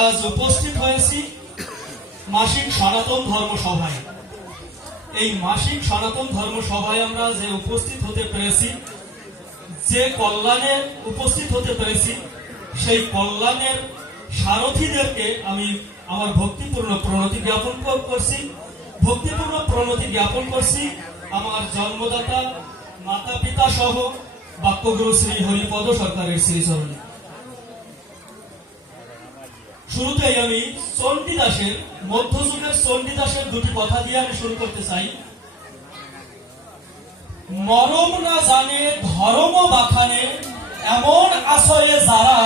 আজ উপস্থিত হয়েছি মাসিক সনাতন ধর্ম সভায়। এই মাসিক সনাতন ধর্ম সভায় আমরা যে উপস্থিত হতে পেরেছি, যে কল্যাণে উপস্থিত হতে পেরেছি, সেই কল্যাণের সারথীদেরকে আমি আমার ভক্তিপূর্ণ প্রণতি জ্ঞাপন করছি। ভক্তিপূর্ণ প্রণতি জ্ঞাপন করছি আমার জন্মদাতা মাতা পিতা সহ বাক্যগুরু শ্রী হরিপদ সরকারের শ্রীচরণে। শুরুতেই আমি চণ্ডীদাসের, মধ্যযুগের চণ্ডীদাসের দুটি কথা দিয়ে আমি শুরু করতে চাই। মরম না জানে ধর্ম বাখানে, এমন আশ্রয়ে যারা,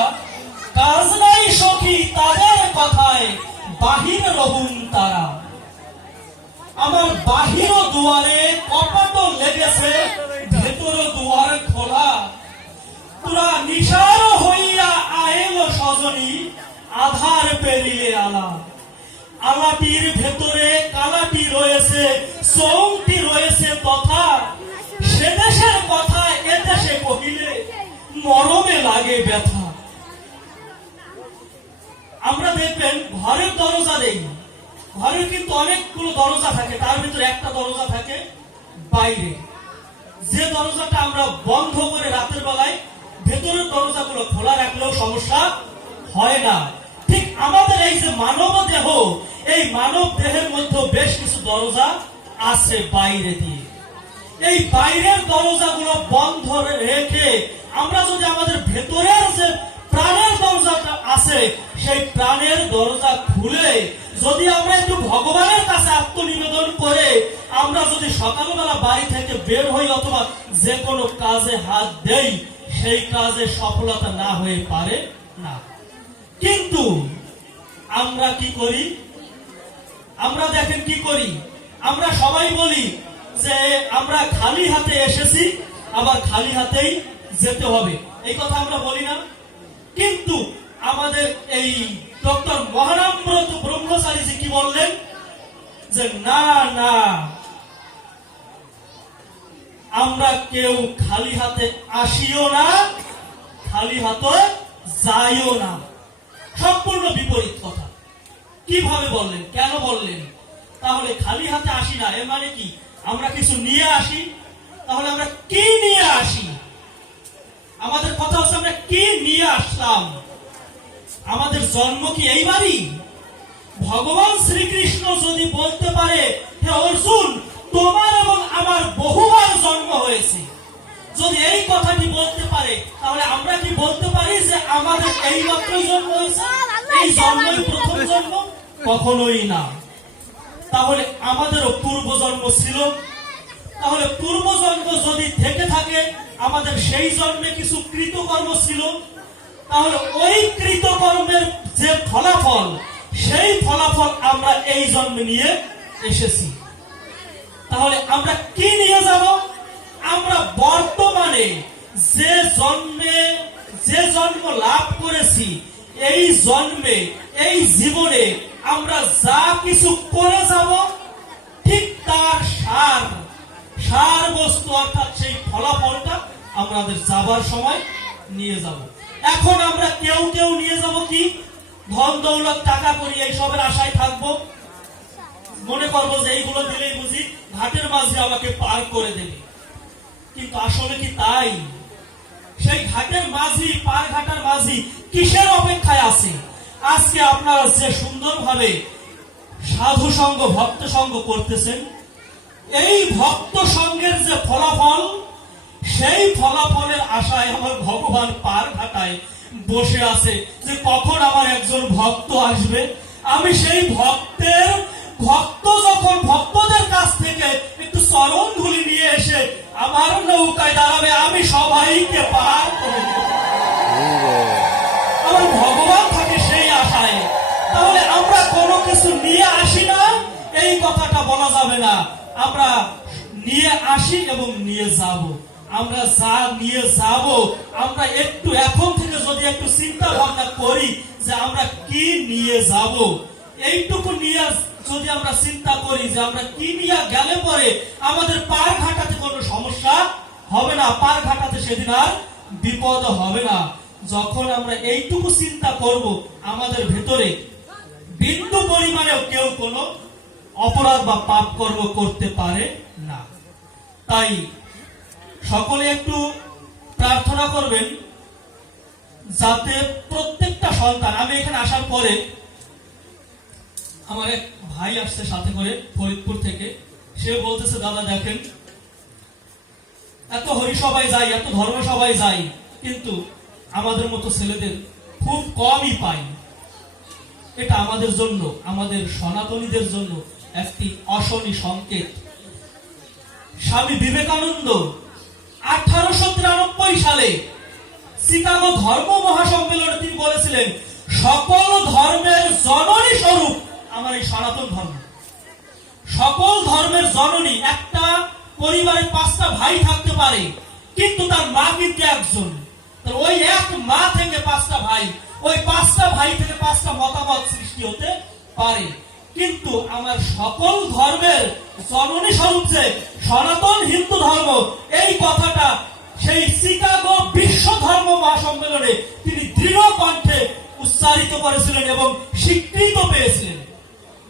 কাজ নাই সখী তাদের কথায়, বাহির রহুন তারা। আমার বাহির দুয়ারে কপাট লেগেছে, ভেতর দুয়ার খোলা। তোরা নিশার হইয়া আয়েল সজনী, আধার পেরিয়ে আলা। আলাটির ভেতরে কালাটি রয়েছে, চৌটি রয়েছে তথা। সে দেশের কথা এদেশে কহিলে, মরমে লাগে ব্যথা। আমরা দেখবেন ঘরের দরজা দেই, ঘরের কিন্তু অনেকগুলো দরজা থাকে, তার ভিতরে একটা দরজা থাকে বাইরে। যে দরজাটা আমরা বন্ধ করে রাতের বেলায় ভেতরের দরজাগুলো খোলা রাখলেও সমস্যা হয় না। ঠিক আমাদের এই যে মানব দেহ, এই মানব দেহের মধ্যে বেশ কিছু দরজা আছে বাইরে দিয়ে। এই বাইরের দরজাগুলো বন্ধ রেখে আমরা যদি আমাদের ভেতরের যে প্রাণের দরজাটা আছে, সেই প্রাণের দরজা খুলে যদি আমরা একটু ভগবানের কাছে আত্মনিবেদন করে আমরা যদি সকালবেলা বাড়ি থেকে বের হই অথবা যে কোনো কাজে হাত দেই, সেই কাজে সফলতা না হয়ে পারে না। কিন্তু আমরা কি করি? আমরা দেখেন কি করি, আমরা সবাই বলি যে আমরা খালি হাতে এসেছি, আবার খালি হাতেই যেতে হবে, এই কথা আমরা বলি না? কিন্তু আমাদের এই ডক্টর মহানামব্রত ব্রহ্মচারীজি কি বললেন যে না না, আমরা কেউ খালি হাতে আসিও না, খালি হাতে যাইও না। সম্পূর্ণ বিপরীত কথা। কিভাবে বললেন, কেন বললেন? তাহলে খালি হাতে আসি না এর মানে কি? আমরা কিছু নিয়ে আসি। তাহলে আমরা কি নিয়ে আসি? আমাদের কথা হচ্ছে আমরা কি নিয়ে আসলাম। আমাদের জন্ম কি এইবারই? ভগবান শ্রীকৃষ্ণ যদি বলতে পারে, হে অর্জুন, তোমার এবং আমার বহুবার জন্ম হয়েছে, যদি এই কথাটি বলতে পারে, তাহলে আমরা কি বলতে পারি যে আমাদের এই মাত্রই জন্ম হয়েছে, এই জন্মই প্রথম জন্ম? কখনোই না। তাহলে আমাদেরও পূর্বজন্ম ছিল। তাহলে পূর্বজন্ম যদি থেকে থাকে, আমাদের সেই জন্মে কিছু কৃতকর্ম ছিল, তাহলে ওই কৃতকর্মের যে ফলাফল, সেই ফলাফল আমরা এই জন্মে নিয়ে এসেছি। তাহলে আমরা কি নিয়ে যাব? আমরা বর্তমানে যে জন্ম লাভ করেছি, এই জন্মে, এই জীবনে আমরা যা কিছু করে যাব, ঠিক তার সার বস্তু অর্থাৎ সেই ফলাফলটা আমাদের যাবার সময় নিয়ে যাব। এখন আমরা কেউ কেউ নিয়ে যাব কি? ধন দৌলত, টাকা করি, এই সবের আশায় থাকবো। মনে করবো যে এইগুলো দিলেই বুঝি ঘাটের মাঝে আমাকে পার করে দেবে। কিন্তু আসলে কি তাই? সেই ঘাটের মাঝি, পার ঘাটার মাঝি কিসের অপেক্ষায় আছে? আজকে আপনারা যে সুন্দরভাবে সাধু সঙ্গ, ভক্ত সঙ্গ করতেছেন, এই ভক্ত সঙ্গের যে ফলাফল, সেই ফলাফলের আশায় আমার ভগবান পার ঘাটায় বসে আছে যে কখন আমার একজন ভক্ত আসবে। আমি সেই ভক্ত যখন ভক্তদের কাছ থেকে একটু চরণ ধুলি নিয়ে এসে আমার নৌকায় দাঁড়াবে, আমি সবাইকে পার করে দেব। আমার ভগবান থাকে সেই আশায়। তাহলে আমরা কোনো কিছু নিয়ে আসি না, এই কথাটা বলা যাবে না। আমরা নিয়ে আসি এবং নিয়ে যাব। আমরা যা নিয়ে যাব, আমরা একটু এখন থেকে যদি একটু চিন্তা ভাবনা করি যে আমরা কি নিয়ে যাব, এইটুকু নিয়ে যদি আমরা চিন্তা করি যে আমরা কি নিয়ে গেলে পরে আমাদের পার ঘাটাতে কোনো সমস্যা হবে না, পার ঘাটাতে সেদিন আর বিপদ হবে না। যখন আমরা এইটুকু চিন্তা করব, আমাদের ভেতরে বিন্দু পরিমাণেও কেউ কোনো অপরাধ বা পাপ কর্ম করতে পারে না। তাই সকলে একটু প্রার্থনা করবেন যাতে প্রত্যেকটা সন্তান, আমি এখানে আসার পরে আমার এক ভাই আসছে সাথে করে ফরিদপুর থেকে, সে বলতেছে দাদা দেখেন এত হরিসভায় যাই, এত ধর্ম সভায় যাই, কিন্তু আমাদের মতো ছেলেদের খুব কমই পাই। এটা আমাদের জন্য, আমাদের সনাতনীদের জন্য একটি অশনি সংকেত। স্বামী বিবেকানন্দ 1893 সালে শিকাগো ধর্ম মহাসম্মেলনে তিনি বলেছিলেন, সকল ধর্মের জননী স্বরূপ আমার এই সনাতন ধর্ম। সকল ধর্মের জননী, একটা পরিবারে 5টা ভাই থাকতে পারে কিন্তু তার মা কিন্তু একজন। ওই এক মা থেকে 5টা ভাই, ওই 5টা ভাই থেকে 5টা মতামত সৃষ্টি হতে পারে, কিন্তু আমার সকল ধর্মের জননী স্বরূপ যে সনাতন হিন্দু ধর্ম, এই কথাটা সেই শিকাগো বিশ্ব ধর্ম মহাসম্মেলনে তিনি দৃঢ় কণ্ঠে উচ্চারিত করেছিলেন এবং স্বীকৃত পেয়েছিলেন।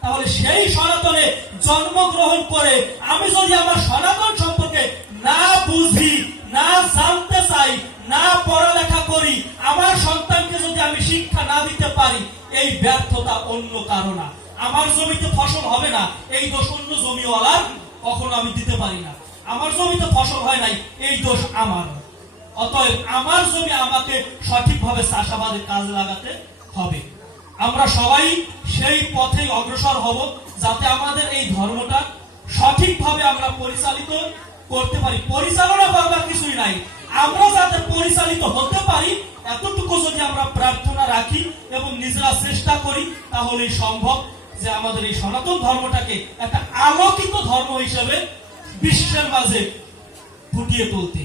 তাহলে সেই সনাতনে জন্মগ্রহণ করে আমি যদি আমার সনাতন সম্পর্কে না বুঝি, না জানতে চাই, না পড়ালেখা করি, আমার সন্তানকে যদি আমি শিক্ষা না দিতে পারি, এই ব্যর্থতা অন্য কারো না। আমার জমিতে ফসল হবে না, এই দোষ অন্য জমিওয়ালার কখনো আমি দিতে পারি না। আমার জমিতে ফসল হয় নাই, এই দোষ আমার। অতএব আমার জমি আমাকে সঠিকভাবে চাষাবাদের কাজে লাগাতে হবে। আমরা সবাই সেই পথে অগ্রসর হব যাতে আমাদের এই ধর্মটা সঠিকভাবে আমরা পরিচালিত করতে পারি। পরিচালনা করবার কিছুই নাই, আমরা যাতে পরিচালিত হতে পারি এতটুকু যদি আমরা প্রার্থনা রাখি এবং নিজেরা চেষ্টা করি, তাহলেই সম্ভব যে আমাদের এই সনাতন ধর্মটাকে একটা আলোকিত ধর্ম হিসেবে বিশ্বের মাঝে ফুটিয়ে তুলতে।